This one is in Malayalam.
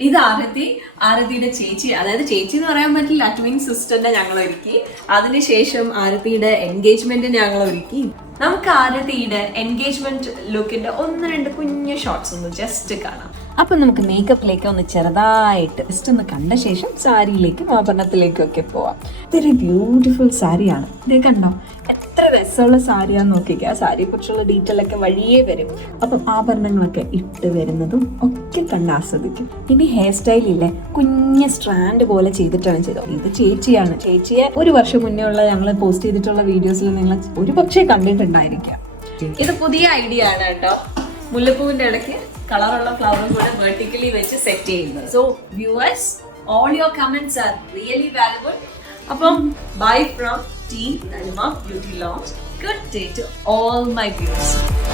ഇത് ആരതി ആരതിയുടെ ചേച്ചി. അതായത് ചേച്ചി എന്ന് പറയാൻ പറ്റില്ല ട്വിൻ സിസ്റ്ററിനെ ഞങ്ങൾ ഒരുക്കി. അതിനുശേഷം ആരതിയുടെ എൻഗേജ്മെന്റ് ഞങ്ങൾ ഒരുക്കി. നമുക്ക് ആരതിയുടെ എൻഗേജ്മെന്റ് ലുക്കിന്റെ ഒന്ന് രണ്ട് കുഞ്ഞു ഷോർട്സ് ഒന്ന് ജസ്റ്റ് കാണാം. അപ്പൊ നമുക്ക് മേക്കപ്പിലേക്ക് ഒന്ന് ചെറുതായിട്ട് ജസ്റ്റ് ഒന്ന് കണ്ട ശേഷം സാരിയിലേക്കും ആഭരണത്തിലേക്കും ഒക്കെ പോവാം. ഇതൊരു ബ്യൂട്ടിഫുൾ സാരിയാണ്. ഇത് കണ്ടോ? എത്ര രസമുള്ള സാരിയാന്ന് നോക്കിക്കുക സാരിയെ കുറിച്ചുള്ള ഡീറ്റെയിൽ ഒക്കെ വഴിയേ വരും. അപ്പം ആഭരണങ്ങളൊക്കെ ഇട്ട് വരുന്നതും ഒക്കെ കണ്ട് ആസ്വദിക്കും. ഇനി ഹെയർ സ്റ്റൈൽ ഇല്ലേ? കുഞ്ഞ് സ്ട്രാൻഡ് പോലെ ചെയ്തിട്ടാണ് ചെയ്തത്. ഇത് ചേച്ചിയാണ്. ചേച്ചിയെ ഒരു വർഷം മുന്നേ ഉള്ള ഞങ്ങൾ പോസ്റ്റ് ചെയ്തിട്ടുള്ള വീഡിയോസിൽ നിങ്ങൾ ഒരു പക്ഷേ കണ്ടിട്ടുണ്ടായിരിക്കാം. ഇത് പുതിയ ഐഡിയ ആണ് കേട്ടോ. മുല്ലപ്പൂവിന്റെ ഇടയ്ക്ക് കളറുള്ള ഫ്ലവറും കൂടെ വെർട്ടിക്കലി വെച്ച് സെറ്റ് ചെയ്യുന്നത്. So viewers all your comments are really valuable അപ്പം bye from team Alima Beauty Lounge. Good day to all my viewers.